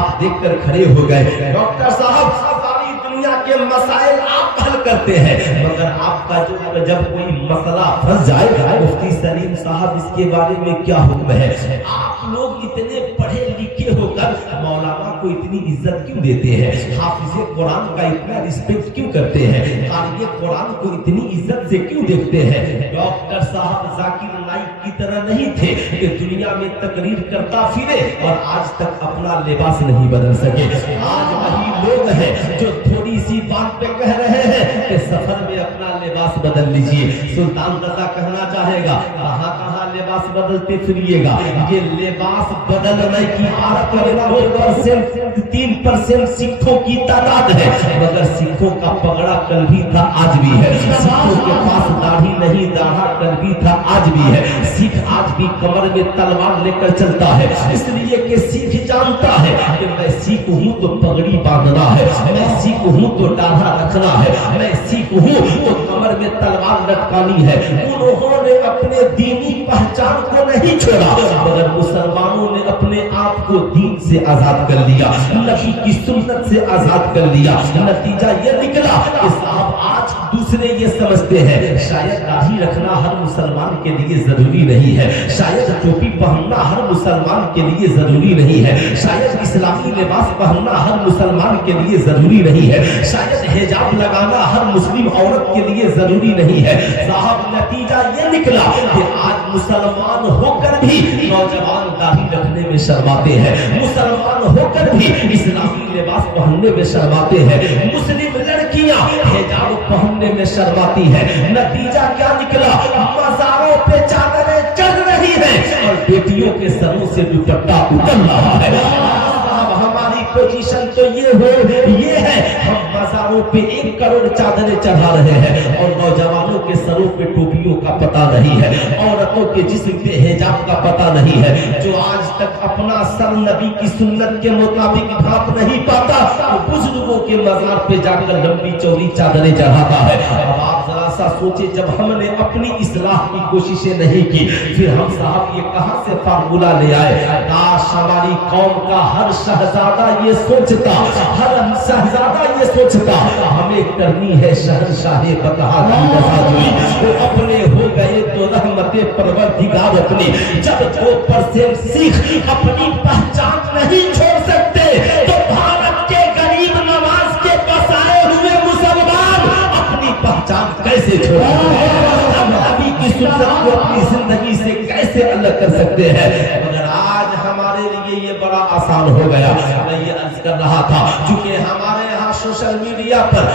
آپ دیکھ کر کھڑے ہو گئے. ڈاکٹر صاحب ساری دنیا کے مسائل آپ حل کرتے ہیں, مگر آپ کا جو جب کوئی مسئلہ پھنس جائے, مفتی سلیم صاحب اس کے بارے میں کیا حکم ہے؟ آپ لوگ اتنے پڑھے لکھے ہو کر مولانا کو اتنی عزت کیوں دیتے ہیں؟ حافظ قرآن کا اتنا رسپیکٹ کیوں کرتے ہیں؟ قاری قرآن کو اتنی عزت سے کیوں دیکھتے ہیں؟ ڈاکٹر صاحب ذاکر نائک کی طرح نہیں تھے کہ دنیا میں تقریر کرتا پھرے اور آج تک اپنا لباس نہیں بدل سکے. آج وہی لوگ ہیں جو تھوڑی سی بات پہ کہہ رہے ہیں کہ سفر میں اپنا لباس بدل لیجئے. سلطان رضا کہنا چاہے گا کہاں کہاں لباس بدلتے پھریے گا. یہ لباس بدلنے کی بات کرے گا 3% سکھوں کی تعداد ہے, مگر سکھوں کا پگڑا کل بھی تھا آج بھی ہے. سکھوں کے پاس داڑھی نہیں داڑھا کل بھی تھا آج بھی ہے. سکھ آج بھی کمر میں تلوار لے کر چلتا ہے, اس لیے کہ سکھ جانتا ہے کہ میں سکھ ہوں تو پگڑی باندھنا ہے, میں سکھ ہوں تو داڑھا رکھنا ہے, میں سکھ ہوں تو کمر میں تلوار لٹکانی ہے. انہوں نے اپنے دینی پہچان کو نہیں چھوڑا, مگر مسلمانوں نے اپنے آپ کو دین سے آزاد کر لیا, نبی کی سنت سے آزاد کر لیا. نتیجہ یہ نکلا کہ صاحب آج دوسرے یہ سمجھتے ہیں شاید داڑھی رکھنا ہر مسلمان کے لیے ضروری نہیں ہے, شاید ٹوپی پہننا ہر مسلمان کے لیے ضروری نہیں ہے, شاید اسلامی لباس پہننا ہر مسلمان کے لیے ضروری نہیں ہے, شاید حجاب لگانا ہر مسلم عورت کے لیے ضروری نہیں ہے. صاحب نتیجہ یہ نکلا کہ آج مسلمان ہو کر بھی نوجوان داڑھی رکھنے میں شرماتے ہیں, مسلمان ہو کر بھی اسلامی لباس پہننے میں شرماتے ہیں, مسلم لڑکیاں حجاب پہننے میں شرماتی ہیں. نتیجہ کیا نکلا؟ مزاروں پہ چادریں چڑھ رہی ہیں اور بیٹیوں کے سروں سے دوپٹہ اتر رہا ہے. ہماری پوزیشن تو یہ ہے ہم مزاروں پہ 1 کروڑ چادریں چڑھا رہے ہیں اور نوجوانوں کے سروں پہ ٹوپیوں کا پتہ نہیں ہے, عورتوں کے جسم پہ حجاب کا پتہ نہیں ہے. جو آج تک اپنا سر نبی کی سنت کے مطابق ڈھانپ نہیں پاتا وہ بزرگوں کے مزار پہ جا کر لمبی چوڑی چادریں چڑھاتا ہے. اب آپ ذرا سا سوچے, جب ہم نے اپنی اصلاح کی کوششیں نہیں کی پھر ہم صاحب یہ کہاں سے فارمولہ لے آئے؟ کاش ہماری قوم کا ہر شہزادہ یہ سوچتا, ہر شہزادہ یہ سوچتا ہمیں کرنی ہے شہنشاہ بطحا کی رضاجوئی. وہ اپنے ہو گئے تو رحمت پروردگار اپنی. جب 2% سکھ اپنی پہچان نہیں چھوڑ سکتے تو بھارت کے غریب نواز کے بسائے ہوئے مسلمان اپنی پہچان کیسے چھوڑیں گے؟ ہم نبی کی سنت کو اپنی زندگی سے کیسے الگ کر سکتے ہیں؟ مگر آج ہمارے لیے یہ بڑا آسان ہو گیا. میں یہ عرض کر رہا تھا چونکہ ہمارے ہاں سوشل میڈیا پر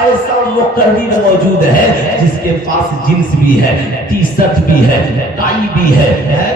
ایسا مقرر موجود ہے جس کے پاس جنس بھی ہے, ٹی شرٹ بھی ہے, ٹائی بھی ہے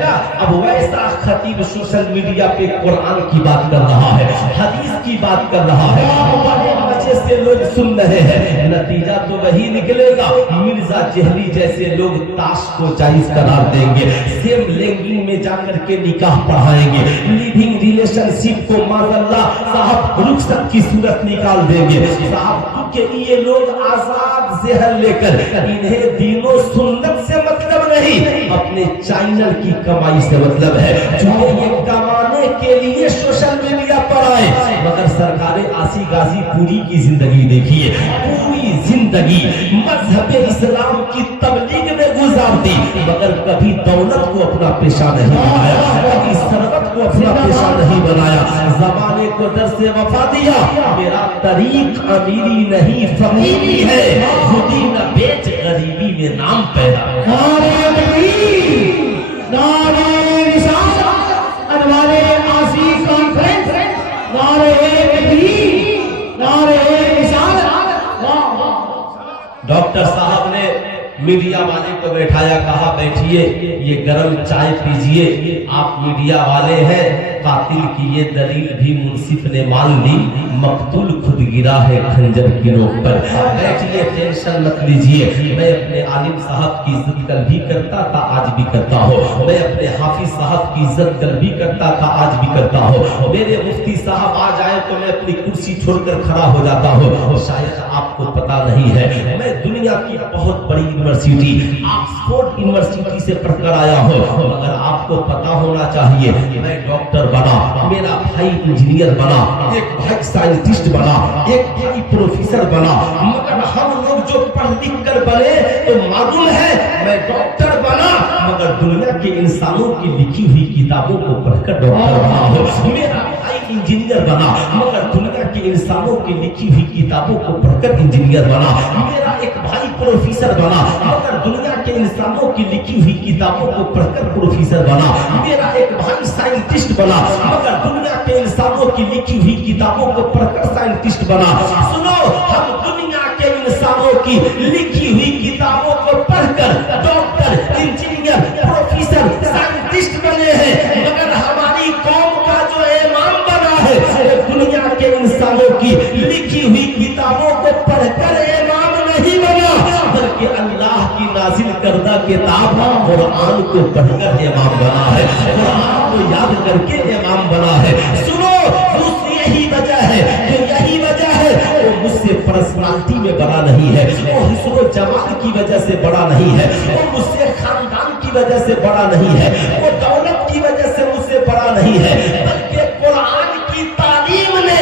نا. اب ویسا خطیب سوشل میڈیا پہ قرآن کی بات کر رہا ہے, حدیث کی بات کر رہا ہے, بڑے مزے سے لوگ سن رہے ہیں. نتیجہ تو وہی نکلے گا, مرزا جہلی جیسے لوگ تاش کو جائز قرار دیں گے, سیم لینگنگ میں جا کر کے نکاح پڑھائیں گے, لیونگ ریلیشن شپ کو معذاللہ صاحب رخصت کی صورت نکال دیں گے. صاحب کیونکہ یہ لوگ آزاد ذہن لے کر انہیں دین و سنت سے مطلب نہیں, اپنے چینل کی کمائی سے مطلب ہے. چونکہ یہ کمانے کے لیے سوشل میڈیا پر آئے, مگر سرکار آسی غازی پوری کی زندگی دیکھیے, پوری زندگی مذہب اسلام کی تبلیغ میں گزار دی, مگر کبھی دولت کو اپنا پیشہ نہیں بنایا, کبھی ثروت کو اپنا پیشہ نہیں بنایا. زمانے کو درس وفا دیا, میرا طریق امیری نہیں فقیری ہے, خودی نہ بیچ غریبی میں نام پیدا. نعرہ تکبیر, نعرہ رسالت, انوار آسی کانفرنس, نعرہ تکبیر, نعرہ رسالت. ڈاکٹر صاحب نے میڈیا والے کو بیٹھایا, کہا بیٹھیے یہ گرم چائے پیجئے, آپ میڈیا والے ہیں, قاتل کی یہ دلیل بھی منصف نے مان لی, مقتول خود گرا ہے خنجر کی نوک پر. بیٹھیے ٹینشن مت لیجئے, میں اپنے عالم صاحب کی عزت کل بھی کرتا تھا آج بھی کرتا ہوں, میں اپنے حافظ صاحب کی عزت کل بھی کرتا تھا آج بھی کرتا ہوں. میرے مفتی صاحب آ جائے تو میں اپنی کرسی چھوڑ کر کھڑا ہو جاتا ہوں. شاید آپ کو پتا نہیں ہے میں دنیا کی بہت بڑی یونیورسٹی آکسفورڈ یونیورسٹی سے پڑھ کر آیا ہوں, مگر آپ کو پتا ہونا چاہیے میں ڈاکٹر بنا, میرا بھائی انجینئر بنا, ایک بھائی سائنٹسٹ بنا, ایک بھائی پروفیسر بنا, مگر ہم لوگ جو پڑھ لکھ کر بنے تو معلوم ہے میں ڈاکٹر بنا مگر دنیا کے انسانوں کی لکھی ہوئی کتابوں کو پڑھ کر ڈاکٹر بنا ہوں. میرا بھائی انجینئر بنا مگر دنیا کے انسانوں کی لکھی ہوئی کتابوں کو پڑھ کر انجینئر بنا. میرا ایک بھائی پروفیسر بنا مگر دنیا کے انسانوں کی لکھی ہوئی کتابوں کو پڑھ کر پروفیسر بنا. میرا ایک بھائی سائنٹسٹ بنا مگر دنیا کے انسانوں کی لکھی ہوئی کتابوں کو پڑھ کر سائنٹسٹ بنا. سنو, ہم دنیا کے انسانوں کی لکھی ہوئی کتابوں کو پڑھ کر ڈاکٹر, انجینئر, پروفیسر, سائنٹسٹ بنے ہیں, مگر ہماری قوم کا جو امام بنا ہے دنیا کے انسانوں کی لکھی ہوئی کتابوں کو پڑھ کر امام نہیں بنا بلکہ اللہ کی نازل کردہ کتاب قرآن کو پڑھ کر امام بنا ہے, قرآن کو یاد کر کے امام بنا ہے. سنو, یہی وجہ ہے, یہی وجہ ہے وہ مجھ سے پرسنالٹی میں بڑا نہیں ہے, وہ حسن و جمال کی وجہ سے بڑا نہیں ہے, وہ مجھ سے خاندان کی وجہ سے بڑا نہیں ہے, وہ دولت کی وجہ سے مجھ سے بڑا نہیں ہے, بلکہ قرآن کی تعلیم نے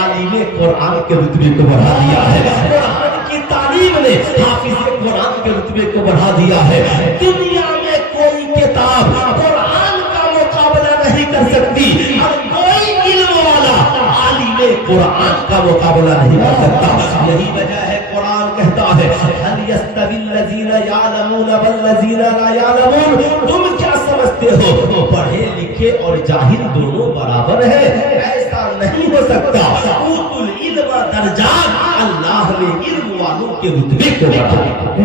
عالم قرآن کے رتبے کو بڑھا دیا ہے. قرآن کی تعلیم نے حافظ قرآن کے رتبے کو بڑھا دیا ہے. دنیا میں کوئی کتاب قرآن کا مقابلہ نہیں کر سکتی اور کوئی علم والا عالم قرآن کا مقابلہ نہیں کر سکتا. یہی وجہ ہے قرآن کہتا ہے هل يستوي الذين يعلمون والذين لا يعلمون, تم کیا سمجھتے ہو پڑھے لکھے اور جاہل دونوں برابر ہیں؟ ایسا نہیں ہو سکتا. اوتوا العلم درجات, اللہ نے علم والوں کے رتبے کو بڑھایا.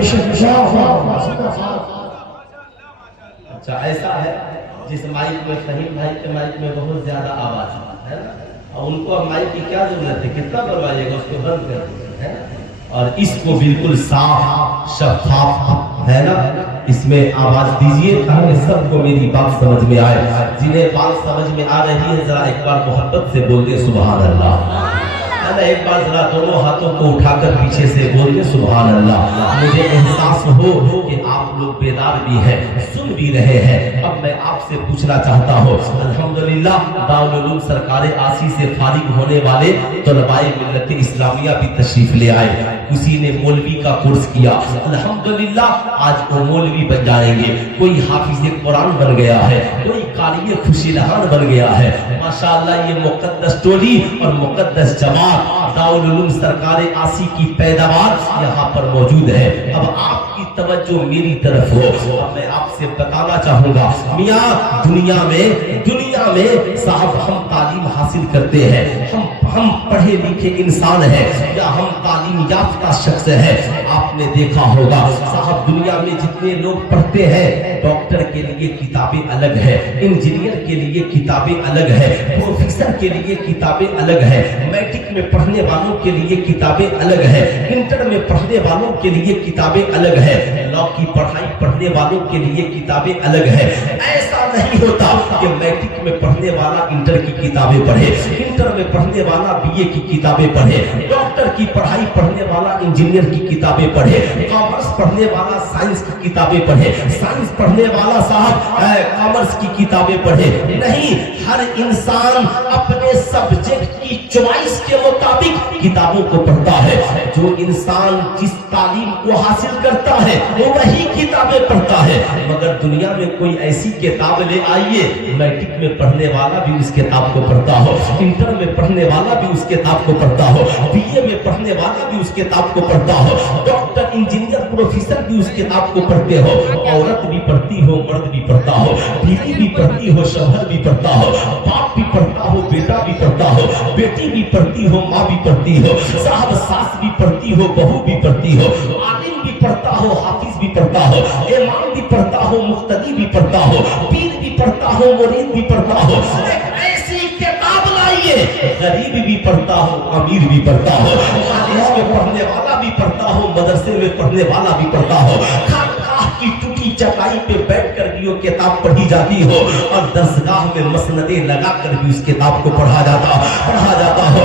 اچھا ایسا ہے جس مائک میں فہیم بھائی کے مائک میں بہت زیادہ آواز ہے نا, اور ان کو مائک کی کیا ضرورت ہے, کتنا بلوائیے گا, اس کو بند کر دیجیے, اور اس کو بالکل صاف شفاف ہے نا اس میں آواز دیجیے تاکہ سب کو میری بات سمجھ میں آئے. جنہیں بات سمجھ میں آ رہی ہے ذرا ایک بار محبت سے بول دے سبحان اللہ. ایک بار ذرا دونوں ہاتھوں کو اٹھا کر پیچھے سے بول دے سبحان اللہ. مجھے احساس ہو کہ آپ لوگ بیدار بھی ہیں, سن بھی رہے ہیں. اب میں آپ سے پوچھنا چاہتا ہوں, الحمدللہ دارالعلوم سرکار آسی سے فارغ ہونے والے طلباء ملت اسلامیہ بھی تشریف لے آئے. کسی نے مولوی کا کورس کیا, الحمدللہ آج وہ مولوی بن جائیں گے. کوئی حافظ قرآن بن گیا ہے, کوئی قاری خوشی لہان بن گیا ہے. ماشاءاللہ یہ مقدس ٹولی اور مقدس جماعت دارالعلوم سرکار آسی کی پیداوار یہاں پر موجود ہے. اب آپ کی توجہ میری طرف ہو, اب میں آپ سے بتانا چاہوں گا میاں دنیا میں صاحب ہم تعلیم حاصل کرتے ہیں, ہم پڑھے لکھے انسان ہیں یا ہم تعلیم یافتہ شخص ہیں. آپ نے دیکھا ہوگا صاحب دنیا میں جتنے لوگ پڑھتے ہیں, ڈاکٹر کے لیے کتابیں الگ ہے, انجینئر کے لیے کتابیں الگ ہے, پروفیسر کے لیے کتابیں الگ ہے, میٹرک میں پڑھنے والوں کے لیے کتابیں الگ ہے, انٹر میں پڑھنے والوں کے لیے کتابیں الگ ہے, لا کی پڑھائی پڑھنے والوں کے لیے کتابیں الگ ہے. ایسا نہیں ہوتا کہ میٹرک میں پڑھنے والا انٹر کی کتابیں پڑھے, انٹر میں پڑھنے والا بی اے کی کتابیں پڑھے, ڈاکٹر کی پڑھائی پڑھنے والا انجینئر کی کتابیں پڑھے, کامرس پڑھنے والا سائنس کی کتابیں پڑھے, سائنس پڑھنے والا صاحب کامرس کی کتابیں پڑھے. نہیں, ہر انسان اپنے سبجیکٹ کی چوائس کے مطابق کتابوں کو پڑھتا ہے. جو انسان جس تعلیم کو حاصل کرتا ہے وہ وہی کتابیں پڑھتا ہے. مگر دنیا میں کوئی ایسی کتاب لے آئیے, میٹرک میں پڑھنے والا بھی اس کتاب کو پڑھتا ہو, انٹر میں پڑھنے والا بھی اس کتاب کو پڑھتا ہو, بی اے میں پڑھنے والا بھی اس کتاب کو پڑھتا ہو, ڈاکٹر انجینئر پروفیسر بھی اس کتاب کو پڑھتے ہو, عورت بھی پڑھتی ہو, مرد بھی پڑھتا ہو, بیوی بھی پڑھتی ہو, شوہر بھی پڑھتا ہو, باپ بھی پڑھتا ہو, بیٹا بھی پڑھتا ہو, بیٹی بھی پڑھتی ہو, ماں بھی پڑھتی ہو, صاحب ساس بھی پڑھتی ہو, بہو بھی پڑھتی ہو, عالم بھی پڑھتا ہو, حافظ بھی پڑھتا ہو, امام بھی پڑھتا ہو, مقتدی بھی پڑھتا ہو, پیر بھی پڑھتا ہو, مرید بھی پڑھتا ہو. ایک ایسی کتاب لائیے, غریب بھی پڑھتا ہو, امیر بھی پڑھتا ہو, کالج میں پڑھنے والا بھی پڑھتا ہو, مدرسے میں پڑھنے والا بھی پڑھتا ہو, خانقاہ کی ٹوٹی چٹائی پہ بیٹھ کر بھی وہ کتاب پڑھی جاتی ہو, اور درسگاہ میں مسندیں لگا کر بھی اس کتاب کو پڑھا جاتا ہو.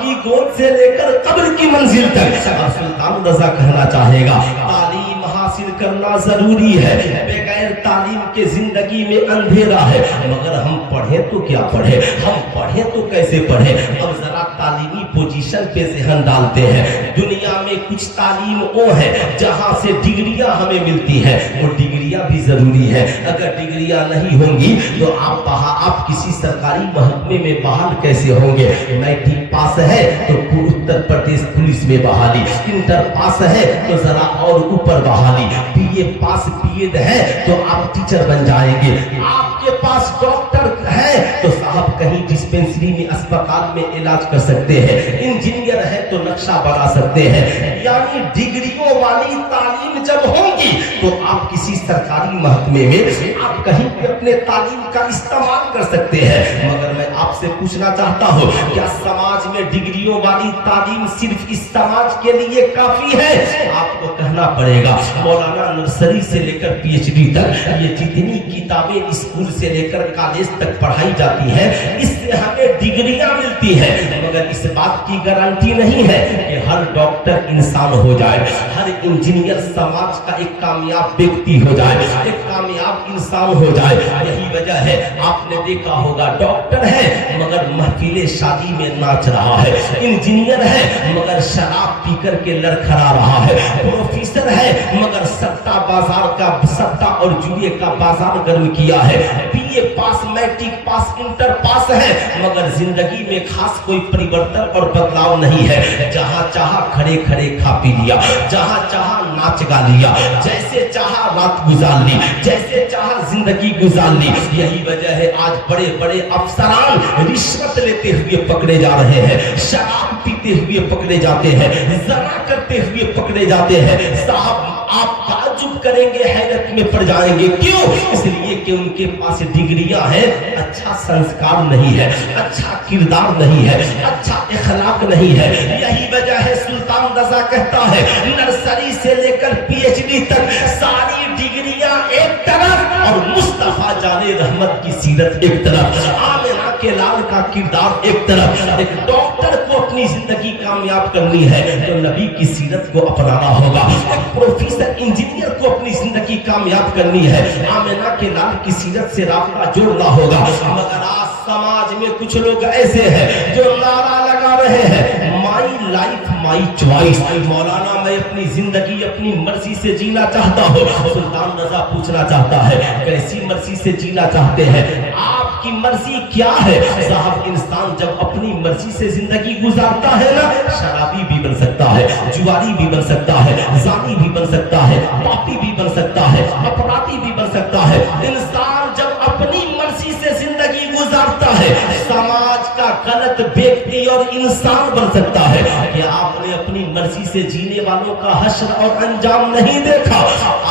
کی گود سے لے کر قبر کی منزل تک سلطان رضا کہنا چاہے گا تعلیم حاصل کرنا ضروری ہے، بغیر تعلیم کے زندگی میں اندھیرا ہے، مگر ہم پڑھیں تو کیا پڑھیں، ہم پڑھیں تو کیسے پڑھیں؟ اب ذرا تعلیمی پوزیشن پہ ذہن ڈالتے ہیں۔ دنیا میں کچھ تعلیم وہ ہے جہاں سے ڈگریاں ہمیں ملتی ہیں، وہ ڈگریاں بھی ضروری ہے، اگر ڈگریاں نہیں ہوں گی تو آپ کسی سرکاری محکمے میں بحال کیسے ہوں گے؟ میٹرک پاس ہے تو اتر پردیش پولیس میں بحالی، انٹر پاس ہے تو ذرا اور اوپر بحالی، B A pass B Ed ہے تو آپ ٹیچر بن جائیں گے، آپ کے پاس ڈاکٹر ہے تو صاحب کہیں ڈسپینسری میں اسپتال میں علاج کر سکتے ہیں، انجینئر ہے تو نقشہ بنا سکتے ہیں۔ یعنی ڈگریوں والی تعلیم جب ہوگی تو آپ کسی سرکاری محکمے میں آپ کہیں بھی اپنے تعلیم کا استعمال کر سکتے ہیں۔ مگر میں آپ سے پوچھنا چاہتا ہوں کیا سماج میں ڈگریوں والی تعلیم صرف اس سماج کے لیے کافی ہے؟ آپ کو کہنا پڑے گا مولانا نرسری سے لے کر پی ایچ ڈی تک یہ جتنی کتابیں اسکول سے لے کر کالج تک پڑھائی جاتی ہیں اس سے ہمیں ڈگریاں ملتی ہیں، مگر اس بات کی گارنٹی نہیں ہے کہ ہر ڈاکٹر انسان ہو جائے، ہر انجینئر سماج کا ایک کامیاب ویکتی ہو جائے، ایک کامیاب انسان ہو جائے۔ یہی وجہ ہے آپ نے دیکھا ہوگا ڈاکٹر ہے مگر محفل شادی میں ناچ رہا ہے، انجینئر ہے مگر شراب پی کر کے لڑکھڑا رہا ہے، پروفیسر ہے مگر سٹا بازار کا سٹا اور جوئے کا بازار گرم کیا ہے، B A pass matric pass inter pass ہے مگر زندگی میں خاص کوئی پریورتن اور بدلاؤ نہیں ہے، جہاں چاہا کھڑے کھڑے کھا پی لیا، جہاں چاہا ناچ گا لیا، جیسے چاہا رات گزار لی، جیسے چاہا زندگی گزار لی۔ یہی وجہ ہے آج بڑے بڑے افسران رشوت لیتے ہوئے پکڑے جا رہے ہیں، شراب پیتے ہوئے پکڑے جاتے ہیں، زنا کرتے ہوئے پکڑے جاتے ہیں۔ صاحب آپ تعجب کریں گے، حیرت میں پڑ جائیں گے، کیوں؟ اس لیے کہ ان کے پاس ڈگریاں ہیں، اچھا سنسکار نہیں ہے، اچھا کردار نہیں ہے، اچھا اخلاق نہیں ہے۔ یہی وجہ ہے سلطان رضا کہتا ہے نرسری سے لے کر پی ایچ ڈی تک ساری ڈگریاں ایک طرف اور مصطفیٰ جان رحمت کی سیرت ایک طرف، آمنہ کے لال کا کردار ایک طرف۔ ایک ڈاکٹر کو اپنی زندگی کامیاب کرنی ہے تو نبی کی سیرت کو اپنانا ہوگا، ایک پروفیسر انجینئر کو اپنی زندگی کامیاب کرنی ہے، آمنہ کے لال کی سیرت سے رابطہ جوڑنا ہوگا۔ مگر آج سماج میں کچھ لوگ ایسے ہیں جو نعرہ لگا رہے ہیں مائی لائف مائی چوائس، مولانا میں اپنی زندگی اپنی مرضی سے جینا چاہتا ہوں۔ سلطان رضا پوچھنا چاہتا ہے کیسی مرضی سے جینا چاہتے ہیں؟ آپ کی مرضی کیا ہے؟ صاحب انسان جب اپنی مرضی سے زندگی گزارتا ہے نا، شرابی بھی بن سکتا ہے، جواری بھی بن سکتا ہے، زانی بھی بن سکتا ہے، پاپی بھی بن سکتا ہے، اپرادھی بھی بن سکتا ہے۔ انسان جب اپنی مرضی سے زندگی گزارتا ہے سماج کا غلط ویکتی اور انسان بن سکتا ہے۔ کہ آپ نے اپنی مرضی سے جینے والوں کا حشر اور انجام نہیں دیکھا؟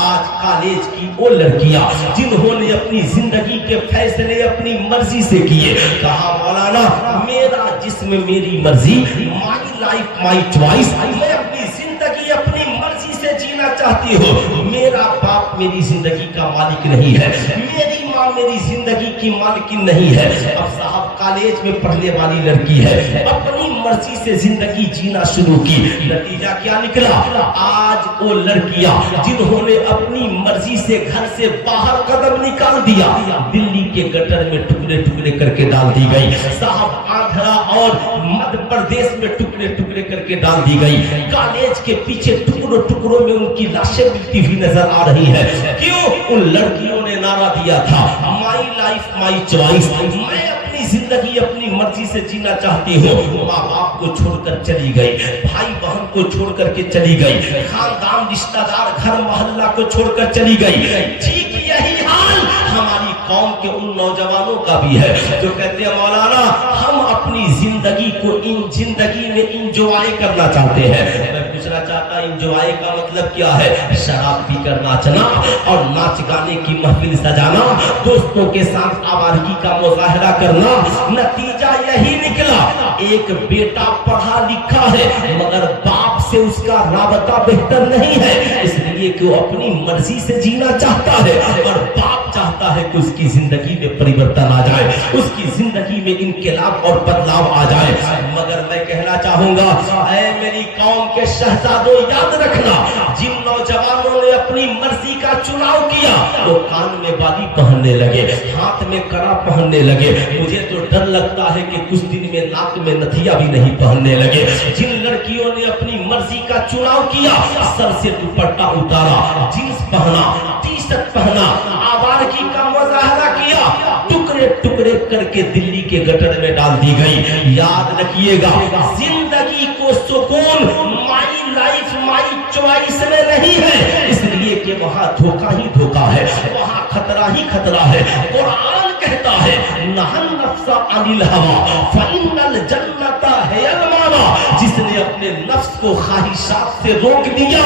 آج کالج کی وہ لڑکیاں جنہوں نے اپنی زندگی کے فیصلے اپنی مرضی سے کیے، کہا مولانا میرا جسم میری مرضی، مائی لائف مائی چوائس، میں اپنی زندگی اپنی مرضی سے جینا چاہتی ہوں، میرا باپ میری زندگی کا مالک نہیں ہے، میری ماں میری زندگی کی مالکن نہیں ہے۔ اب صاحب کالج میں پڑھنے والی لڑکی ہے، اپنی مرضی سے زندگی جینا شروع کی، نتیجہ کیا نکلا؟ آج وہ لڑکیاں جنہوں نے اپنی مرضی سے گھر سے باہر قدم نکال دیا، دلی کے گٹر میں ٹکڑے ٹکڑے کر کے ڈال دی گئی، صاحب آندھرا اور مدھیہ پردیش میں ٹکڑے ٹکڑے کر کے ڈال دی گئی، کالج کے پیچھے ٹکڑوں ٹکڑوں میں ان کی لاشیں ملتی ہوئی نظر آ رہی ہے۔ کیوں؟ ان لڑکیوں نے نعرہ دیا تھا مائی لائف مائی چوائس، میں اپنی زندگی اپنی مرضی سے جینا چاہتی ہوں۔ ماں باپ کو چھوڑ کر چلی گئی، بھائی بہن کو چھوڑ کر کے چلی گئی، خاندان رشتہ دار گھر محلہ کو چھوڑ کر چلی گئی۔ ٹھیک یہی حال ہماری قوم کے ان نوجوانوں کا بھی ہے جو کہتے ہیں مولانا ہم اپنی زندگی کو زندگی میں انجوائے کرنا چاہتے ہیں۔ میں پوچھنا چاہتا ہوں انجوائے کا مطلب کیا ہے؟ شراب پی کر ناچنا اور ناچ گانے کی محفل سجانا، دوستوں کے ساتھ آوارگی کا مظاہرہ کرنا، نتیجہ یہی نکلا ایک بیٹا پڑھا لکھا ہے مگر باپ سے اس کا رابطہ بہتر نہیں ہے، اس لیے کہ وہ اپنی مرضی سے جینا چاہتا ہے اور باپ چاہتا ہے کہ اس کی زندگی میں پریورتن آ جائے، اس کی زندگی میں انقلاب اور بدلاؤ آ جائے۔ مگر میں کہنا چاہوں گا، اے میری قوم کے شہزادوں یاد رکھنا، جن نوجوانوں نے اپنی مرضی کا چناؤ کیا وہ کان میں بالی پہننے لگے، ہاتھ میں کڑا پہننے لگے، مجھے تو ڈر لگتا ہے کہ کچھ دن میں ناک میں نتھیا بھی نہیں پہننے لگے۔ جن لڑکیوں نے اپنی مرضی کا چناؤ کیا، سر سے دوپٹہ اتارا، جینس پہنا، ٹی شرٹ پہنا، آوارگی کا مظاہرہ کیا، ٹکڑے ٹکڑے کر کے دلی کے گٹر میں ڈال دی گئی۔ یاد رکھیے گا، زندگی کو سکون مائی لائف مائی چوائس میں نہیں ہے، اس لیے کہ وہاں دھوکہ ہی دھوکہ ہے، وہاں خطرہ ہی خطرہ ہے۔ قرآن کہتا ہے نہن نفس عن الہوی فإن الجنۃ ہی المأوی، جس نے اپنے نفس کو خواہشات سے روک دیا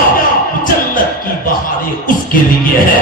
جنت کی بہاریں اس کے لیے ہے۔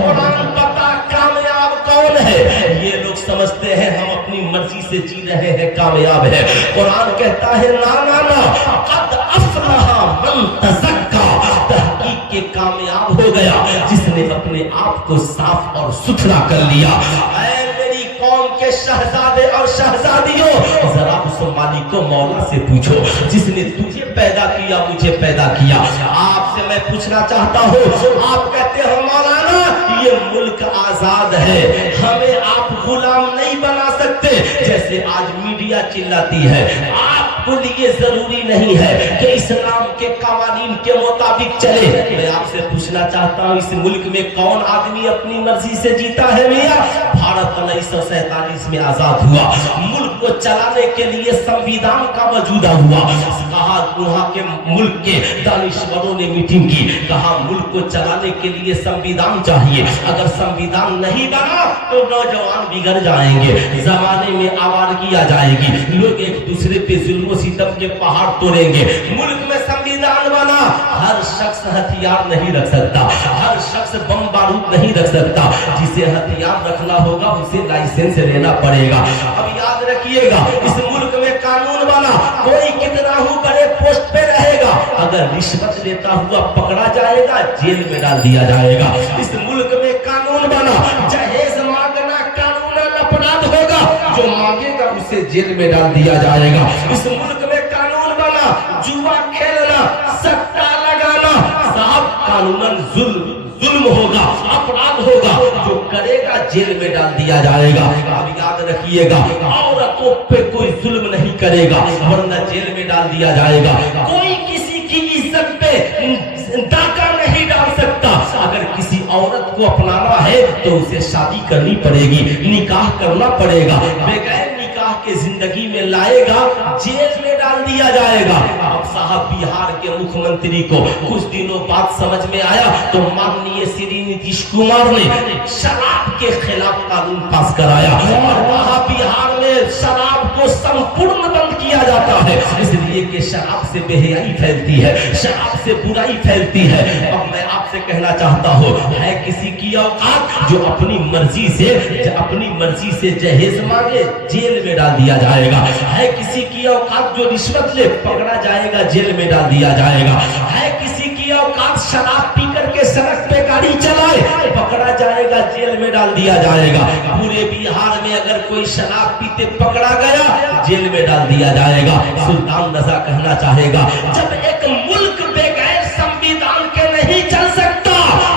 قرآن بتا کامیاب کون ہے؟ یہ لوگ سمجھتے ہیں ہم اپنی مرضی سے جی رہے ہیں کامیاب ہے، قرآن کہتا ہے نا نا نا، قد افلح من تزکا، تحقیق کے کامیاب ہو گیا جس نے اپنے آپ کو صاف اور ستھرا کر لیا۔ اے میری قوم کے شہزادے اور شہزادیوں، ذرا اس مالک و مولا سے پوچھو جس نے تجھے پیدا کیا مجھے پیدا کیا۔ آپ سے میں پوچھنا چاہتا ہوں، آپ کہتے ہو مولانا یہ ملک آزاد ہے، ہمیں آپ غلام نہیں بنا سکتے، جیسے آج میڈیا چلاتی ہے۔ آپ کو لیے ضروری نہیں ہے کہ اسلام کے قوانین کے مطابق چلے۔ میں آپ سے پوچھنا چاہتا ہوں، اس ملک میں کون آدمی اپنی مرضی سے جیتا ہے میاں؟ بھارت 1947 میں آزاد ہوا، ملک کو چلانے کے لیے سنویدھان کا وجود ہوا۔ کہا وہاں کے ملک کے دانشوروں نے میٹنگ کی، کہا ملک کو چلانے کے لیے سنویدھان چاہیے، اگر سنویدھان نہیں بنا تو نوجوان بگڑ جائیں گے، زمانے میں آوارگی آ جائے گی، لوگ ایک دوسرے پہ ظلم و ستم کے پہاڑ توڑیں گے۔ ملک میں سنویدھان بنا، ہر شخص ہتھیار نہیں رکھ سکتا، ہر شخص بم بارود نہیں رکھ سکتا، جسے ہتھیار رکھنا ہوگا اسے لائسنس لینا پڑے گا۔ اب یاد رکھیے گا، اس ملک میں قانون بنا، کوئی کتنا ہو بڑے پوسٹ پہ رہے گا، اگر رشوت لیتا ہوا پکڑا جائے گا جیل میں ڈال دیا جائے گا۔ اس ملک میں قانون بنا، جہیز مانگنا قانوناً اپرادھ ہوگا، جو مانگے گا اسے جیل میں ڈال دیا جائے گا۔ اس ملک میں قانون بنا، جوا کھیلنا، سٹا لگانا، صاحب قانوناً ظلم ہوگا، اپرادھ ہوگا، جو کرے گا جیل میں ڈال دیا جائے گا۔ اب یاد رکھیے گا، عورتوں پہ کوئی ظلم نہیں کرے گا ورنہ جیل میں ڈال دیا جائے گا۔ کوئی کسی کی عزت پہ ڈاکہ نہیں ڈال سکتا، اگر کسی عورت کو اپنانا ہے تو اسے شادی کرنی پڑے گی، نکاح کرنا پڑے گا، بغیر نکاح کے زندگی میں لائے گا جیل میں ڈال دیا جائے گا۔ اب صاحب بہار کے مکھ منتری کو کچھ دنوں بعد سمجھ میں آیا تو ماننیے شری نتیش کمار نے شراب کے خلاف قانون پاس کرایا اور کہا بہار میں شراب کو سمپورن بند کیا جاتا ہے، اس لیے کہ شراب سے بے حیائی پھیلتی ہے، شراب سے برائی پھیلتی ہے۔ اب میں آپ سے کہنا چاہتا ہوں، ہے کسی کی اوقات جو اپنی مرضی سے جہیز مانگے جیل میں ڈال دیا جائے گا، ہے کسی کی اوقات جو رشوت لے پکڑا جائے گا جیل میں ڈال دیا جائے گا، ہے کسی کی اوقات شراب پی کر کے سڑک پہ گاڑی چلائے پکڑا جائے گا جیل میں ڈال دیا جائے گا۔ پورے بہار میں اگر کوئی شراب پیتے پکڑا گیا جیل میں ڈال دیا جائے گا۔ سلطان رضا کہنا چاہے گا، جب ایک ملک بغیر سنویدھان کے نہیں چل سکتا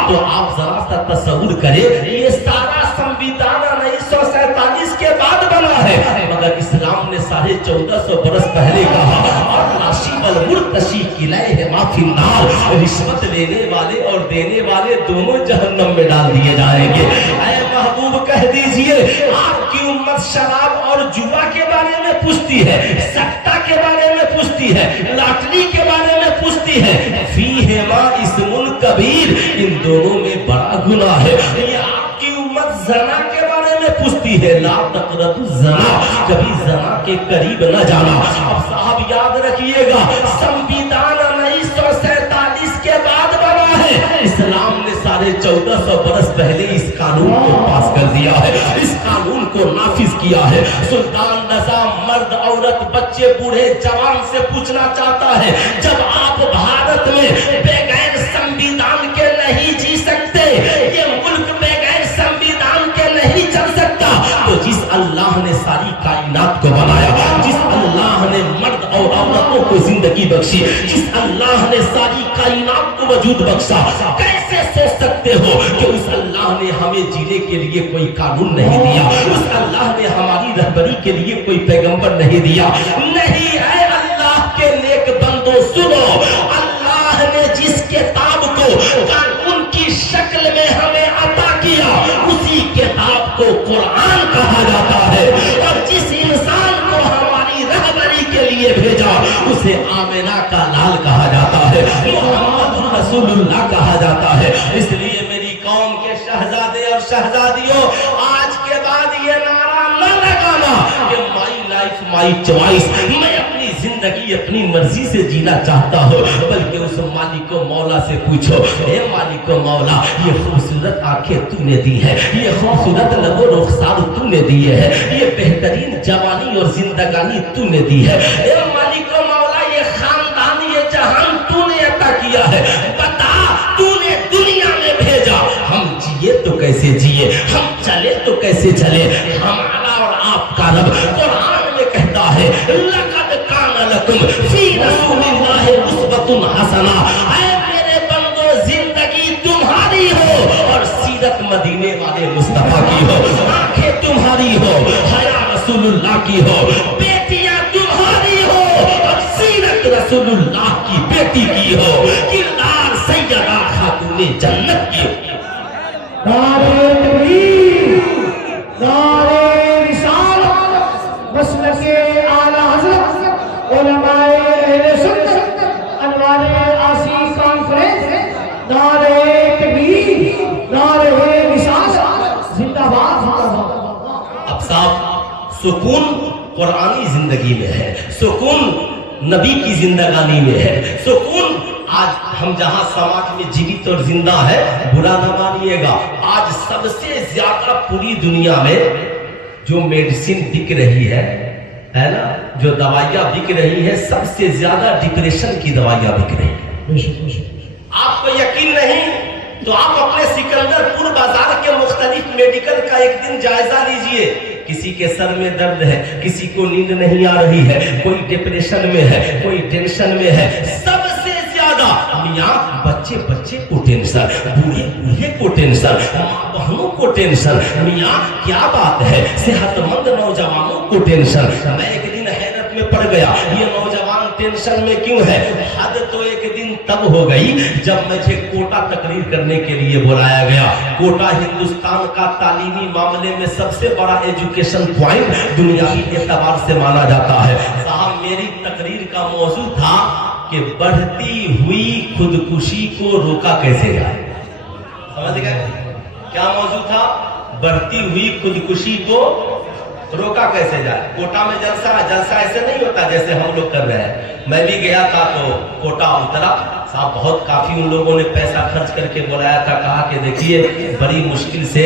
تو آپ ذرا سا تصور کریں، یہ سارا سنویدھان 1947 کے بعد بنا ہے، مگر اسلام نے 1450 برس پہلے کہا اور ناشب المرتشی قلعہ ما فی النار، رشوت لینے والے اور دینے والے دونوں جہنم میں ڈال دیے جائیں گے۔ اے محبوب کہہ دیجئے، آپ کی امت شراب اور جوا کے بارے میں پوچھتی ہے، سٹا کے بارے میں پوچھتی ہے، لاٹری کے بارے میں پوچھتی ہے، فیہما اسم کبیر، ان دونوں میں بڑا گناہ ہے۔ یہ آپ کی امت زنا کے بارے میں پوچھتی ہے، لا تقربوا الزنا، کبھی زنا کے قریب نہ جانا۔ اب صاحب یاد رکھیے گا، سنویدھان 1947 کے بعد بنا ہے، اسلام نے 1450 برس پہلے اس قانون کو پاس کر دیا ہے، اس قانون کو نافذ کیا ہے۔ سلطان رضا مرد عورت بچے بوڑھے جوان سے پوچھنا چاہتا ہے، جب آپ بھارت میں بغیر سنویدھان کے نہیں جی سکتے، یہ ملک بغیر سنویدھان کے نہیں چل سکتا، تو جس اللہ نے ساری کائنات کو بنایا، جس اللہ نے مرد اور عورت زندگی بخشی، جس اللہ نے ساری کائنات کو وجود بخشا، کیسے سوچ سکتے ہو کہ اس اللہ نے ہمیں جینے کے لیے کوئی قانون نہیں دیا، اس اللہ نے ہماری رہبری کے لیے کوئی پیغمبر نہیں دیا؟ نہیں، اے اللہ کے نیک بندو سنو، اللہ نے جس کتاب کو قانون کی شکل میں ہمیں عطا کیا، اسی کتاب کو قرآن کہا جاتا ہے، اور جس انسان کو ہماری رہبری کے لیے بھیجا اسے آمنہ کا لال کہا جاتا ہے، محمد رسول اللہ کہا جاتا ہے۔ اس لیے میری قوم کے شہزادے اور شہزادیوں، آج کے بعد یہ نعرہ نہ لگانا کہ مائی لائف مائی چوائس، میں اپنی زندگی اپنی مرضی سے جینا چاہتا ہوں، بلکہ اس مالک و مولا سے پوچھو، اے مالک و مولا، یہ خوبصورت آنکھیں تو نے دی ہے، یہ خوبصورت لب و رخسار تو نے دیے ہے، یہ بہترین جوانی اور زندگانی تو نے دی ہے، اے مالک و مولا، یہ خاندان، یہ جہان تو نے عطا کیا ہے، بتا تو نے دنیا میں بھیجا، ہم جیے تو کیسے جیے، ہم چلے تو کیسے چلے؟ ہمارا اور آپ کا رب قرآن میں کہتا ہے، لَقَدْ كَانَ لَكُمْ فِي رَسُولِ اللَّهِ أُسْوَةٌ حَسَنَةٌ، اے میرے بندو، زندگی تمہاری ہو اور سیرت مدینے والے مصطفیٰ کی ہو، آنکھیں تمہاری ہو، حیا رسول اللہ کی ہو، بیٹیاں تمہاری ہو اور سیرت رسول اللہ کی بیٹی کی ہو، کردار سیدہ خاتون جنت کی ہو۔ نعرہ تکبیر، نعرہ رسالت، مسلک اعلی حضرت علماء اہل سنت، انوار آسی کانفرنس، نعرہ تکبیر، نعرہ رسالت، زندہ باد، زندہ باد۔ اب صاحب، سکون قرآنی زندگی میں ہے، سکون نبی کی زندگانی میں ہے، سکون آج ہم جہاں سماج میں جیوت اور زندہ ہے، برا نہ مانیے گا، آج سب سے زیادہ پوری دنیا میں جو میڈیسن بک رہی ہے نا، جو دوائیاں بک رہی ہیں، سب سے زیادہ ڈپریشن کی دوائیاں بک رہی ہیں۔ آپ کو یقین نہیں تو آپ اپنے سکندر پور بازار کے مختلف میڈیکل کا ایک دن جائزہ لیجئے، کسی کے سر میں درد ہے، کسی کو نیند نہیں آ رہی ہے، کوئی ڈپریشن میں ہے، کوئی ٹینشن میں ہے، سب سے زیادہ میاں بچے بچے کو ٹینشن، بوڑھے بوڑھے کو ٹینشن، ماں بہنوں کو ٹینشن، میاں کیا بات ہے، صحت مند نوجوانوں کو ٹینشن۔ میں ایک دن حیرت میں پڑ گیا، یہ نوجوان ٹینشن میں کیوں ہے؟ حد تو ایک دن تب ہو گئی جب مجھے کوٹا تقریر کرنے کے لیے بلایا گیا۔ کوٹا ہندوستان کا تعلیمی معاملے میں سب سے بڑا ایجوکیشن پوائنٹ دنیاوی اعتبار سے مانا جاتا ہے۔ صاحب، میری تقریر کا موضوع تھا کہ بڑھتی ہوئی خودکشی کو روکا کیسے جائے۔ سمجھ گئے کیا موضوع تھا؟ بڑھتی ہوئی خودکشی کو روکا کیسے جائے۔ کوٹا میں جلسہ ایسے نہیں ہوتا جیسے ہم لوگ کر رہے ہیں۔ میں بھی گیا تھا تو کوٹا اترا، صاحب بہت کافی ان لوگوں نے پیسہ خرچ کر کے بلایا تھا، کہا کہ دیکھیے بڑی مشکل سے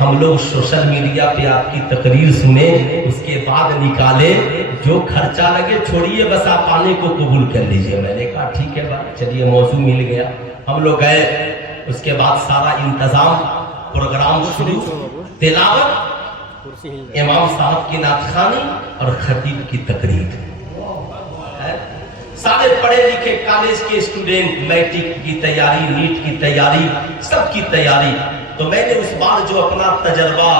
ہم لوگ سوشل میڈیا پہ آپ کی تقریر سنے، اس کے بعد نکالے، جو خرچہ لگے چھوڑیے، بس آپ آنے کو قبول کر لیجئے۔ میں نے کہا ٹھیک ہے بھائی، چلیے موضوع مل گیا۔ ہم لوگ گئے، اس کے بعد سارا انتظام، پروگرام شروع، تلاوت، امام صاحب کی نعت خوانی اور خطیب کی تقریر۔ سارے پڑھے لکھے کالج کے اسٹوڈنٹ، میٹرک کی تیاری، نیٹ کی تیاری، سب کی تیاری۔ تو میں نے اس بار جو اپنا تجربہ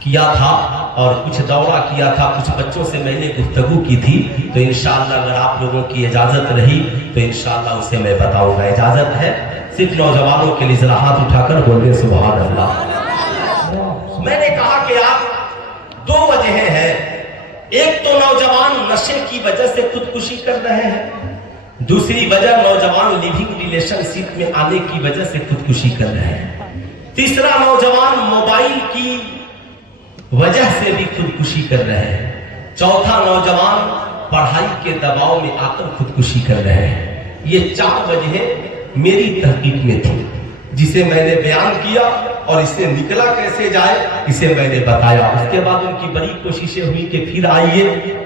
کیا تھا اور کچھ دورہ کیا تھا، کچھ بچوں سے میں نے گفتگو کی تھی، تو انشاءاللہ اگر آپ لوگوں کی اجازت رہی تو انشاءاللہ اسے میں بتاؤں گا۔ اجازت ہے؟ صرف نوجوانوں کے لیے ذرا ہاتھ اٹھا کر بول دیں سبحان اللہ۔ میں نے کہا کہ آپ دو وجہیں ہیں، ایک تو نوجوان نشے کی وجہ سے خودکشی کر رہے ہیں، دوسری وجہ نوجوان لیونگ ریلیشن شپ میں آنے کی وجہ سے خودکشی کر رہے ہیں، تیسرا نوجوان موبائل کی وجہ سے بھی خودکشی کر رہے ہیں، چوتھا نوجوان پڑھائی کے دباؤ میں آ کر خودکشی کر رہے ہیں۔ یہ چار وجہیں میری تحقیق میں تھی، جسے میں نے بیان کیا اور اس سے نکلا کیسے جائے اسے میں نے بتایا۔ اس کے بعد ان کی بڑی کوششیں ہوئی کہ پھر آئیے،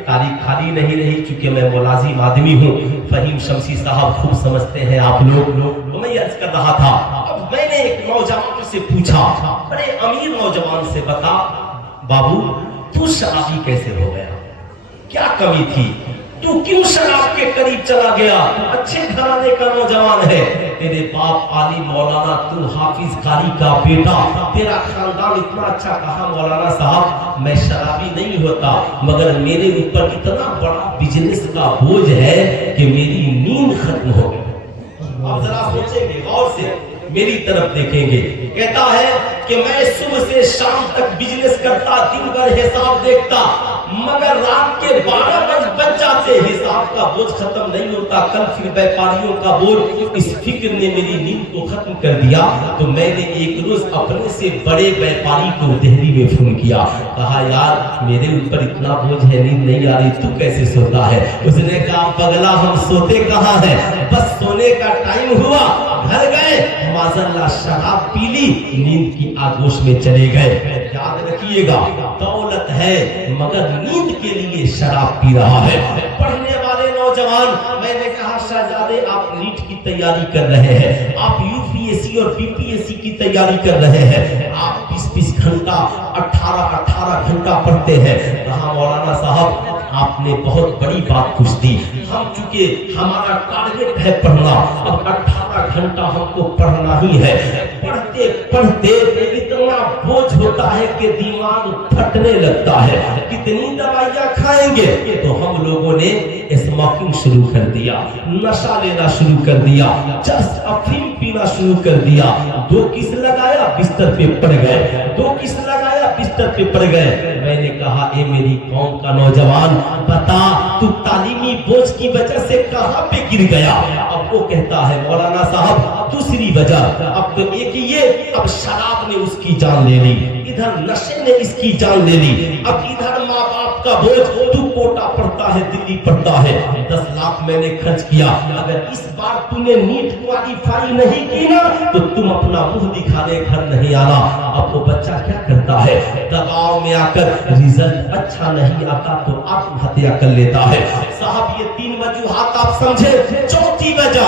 تاریخ خالی نہیں رہی، چونکہ میں ملازم آدمی ہوں، فہیم شمسی صاحب خوب سمجھتے ہیں آپ لوگ۔ تو میں عرض کر رہا تھا، اب میں نے ایک نوجوان سے پوچھا، بڑے امیر نوجوان سے، بتا بابو تو شرابی کیسے ہو گیا، کیا کمی تھی؟ تو کیوں شراب کے قریب چلا گیا؟ اچھے گھرانے کا نوجوان ہے، تیرے باپ عالم مولانا، تو حافظ قاری کا بیٹا، تیرا خاندان اتنا اچھا، کہا مولانا صاحب میں شرابی نہیں ہوتا، مگر میرے اوپر اتنا بڑا بزنس کا بوجھ ہے کہ میری نیند ختم ہو گئی۔ آپ ذرا سوچیں گے، غور سے میری طرف دیکھیں گے، کہتا ہے کہ میں صبح سے شام تک بزنس کرتا، دن بھر حساب دیکھتا، مگر رات کے 12 بج جاتے، حساب کا بوجھ ختم نہیں ہوتا، کل پھر بیپاریوں کا بوجھ۔ اس فکر نے میری نیند کو ختم کر دیا، تو میں نے ایک روز اپنے سے بڑے بیپاری کو دہلی میں فون کیا، کہا یار میرے اوپر اتنا بوجھ ہے، نیند نہیں آ رہی، تو کیسے سوتا ہے؟ اس نے کہا پگلا ہم سوتے کہاں ہیں، بس سونے کا ٹائم ہوا گھر گئے، معذاللہ شراب پی لی، نیند کی آغوش میں چلے گئے۔ یاد رکھیے گا، دولت ہے مگر نیند کے لیے شراب پی رہا ہے۔ پڑھنے والے نوجوان، میں نے کہا شہزادے آپ نیٹ کی تیاری کر رہے ہیں، آپ یو پی ایس سی اور بی پی ایس سی کی تیاری کر رہے ہیں، آپ 20 گھنٹہ 18 گھنٹہ پڑھتے ہیں۔ کہا مولانا صاحب آپ نے بہت بڑی بات پوچھ دی، ہم چونکہ ہمارا ٹارگٹ ہے پڑھنا، اب 18 گھنٹہ ہم کو پڑھنا ہی ہے۔ پڑھتے پڑھتے اتنا بوجھ ہوتا ہے کہ دماغ پھٹنے لگتا ہے، کتنی دوائیاں کھائیں گے؟ تو ہم لوگوں نے اسموکنگ شروع کر دیا، نشہ لینا شروع کر دیا، چرس افیم پینا شروع کر دیا۔ 2 کس لگایا بستر پہ پڑ گئے، 2 کس لگایا بستر پہ پڑ گئے۔ میں نے کہا اے میری قوم کا نوجوان بتا تو تعلیمی بوجھ کی وجہ سے کہاں پہ گر گیا؟ اب وہ کہتا ہے مولانا صاحب دوسری وجہ، اب تو ایک یہ، اب شراب نے اس کی جان لے لی، ادھر نشے نے اس کی جان لے لی، اب ادھر ماں باپ کا بوجھ، تو کوٹا پڑھتا ہے دلی پڑھتا ہے، 10 لاکھ میں نے خرچ کیا، اگر اس بار تم نے نیٹ کوالیفائی نہیں کی نا تو تم اپنا منہ دکھانے گھر نہیں آنا۔ اب وہ بچہ کیا کرتا ہے؟ دباؤ میں آ کر رزلٹ اچھا نہیں آتا تو آتم ہتیا کر لیتا ہے۔ صاحب یہ 3 وجوہات آپ سمجھے۔ چوتھی وجہ،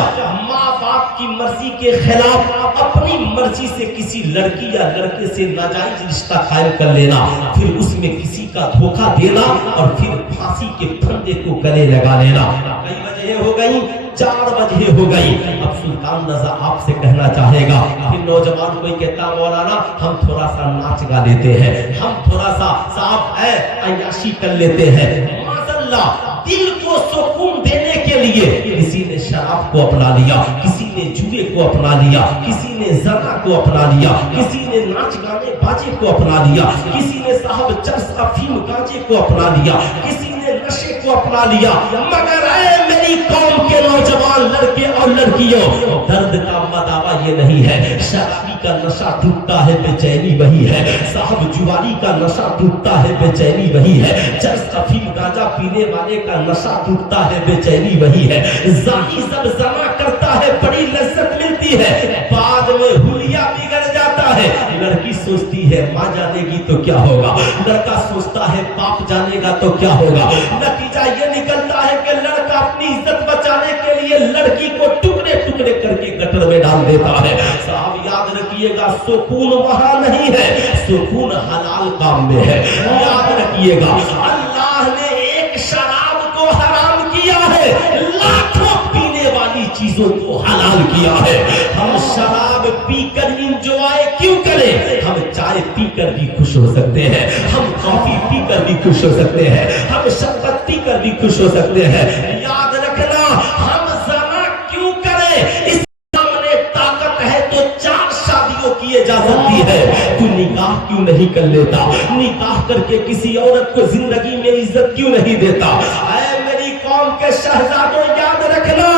ماں باپ کی مرضی کے خلاف اپنی مرضی سے کسی لڑکی یا لڑکے سے ناجائز رشتہ قائم کر لینا، پھر اس میں کسی کا دھوکہ دینا اور پھر پھانسی کے پھندے کو گلے لگا لینا۔ کئی وجہیں ہو گئی، 4 وجہ ہو گئی۔ اب سلطان رضا آپ سے کہنا چاہے گا، پھر نوجوان کوئی کہتا مولانا ہم تھوڑا سا ناچ گا لیتے ہیں، ہم تھوڑا سا صاحب عیاشی کر لیتے ہیں، معذاللہ دل کو سکون دینے کے لیے کسی نے شراب کو اپنا لیا، کسی نے جوئے کو اپنا لیا، کسی نے زنا کو اپنا لیا، کسی نے ناچ گانے باجے کو اپنا لیا، کسی نے صاحب چرس افیم گانجے کو اپنا لیا، کسی نے نشے کو اپنا لیا، مگر اے میری قوم کے نوجوان لڑکے اور لڑکیوں، درد کا مداوا یہ نہیں ہے۔ شرابی کا نشہ ٹوٹتا ہے، بے چینی وہی ہے، صاحب جواری کا نشہ ٹوٹتا ہے، بے چینی وہی ہے، چرس افیم گانجا پینے والے کا نشہ ٹوٹتا ہے، بے چینی وہی ہے، زانی جب زنا کرتا ہے بڑی لذت ملتی ہے، بعد میں حلیہ بگڑ جاتا ہے، لڑکی سوچتی ہے ماں جانے گی تو کیا ہوگا، لڑکا سوچتا ہے باپ جانے گا تو کیا ہوگا، نتیجہ یہ نکلتا ہے کہ لڑکا اپنی عزت بچانے کے لیے لڑکی کو ٹکڑے ٹکڑے کر کے گٹر میں ڈال دیتا ہے۔ صاحب یاد رکھیے گا سکون وہاں نہیں ہے، سکون حلال کام میں ہے۔ یاد رکھیے گا اللہ نے ایک شراب کو حرام کیا ہے، لاکھوں پینے والی چیزوں کو حلال کیا ہے۔ ہم شراب پی کر انجوائے کیوں کریں؟ ہم چائے پی کر بھی خوش ہو سکتے ہیں، ہم کافی پی کر بھی خوش ہو سکتے ہیں، ہم شربت پی کر بھی خوش ہو سکتے ہیں۔ یاد رکھنا ہم زنا کیوں کریں؟ اسلام نے طاقت ہے تو 4 شادیوں کیے جا سکتی ہے، تو نکاح کیوں نہیں کر لیتا؟ نکاح کر کے کسی عورت کو زندگی میں عزت کیوں نہیں دیتا؟ اے میری قوم کے شہزادوں یاد رکھنا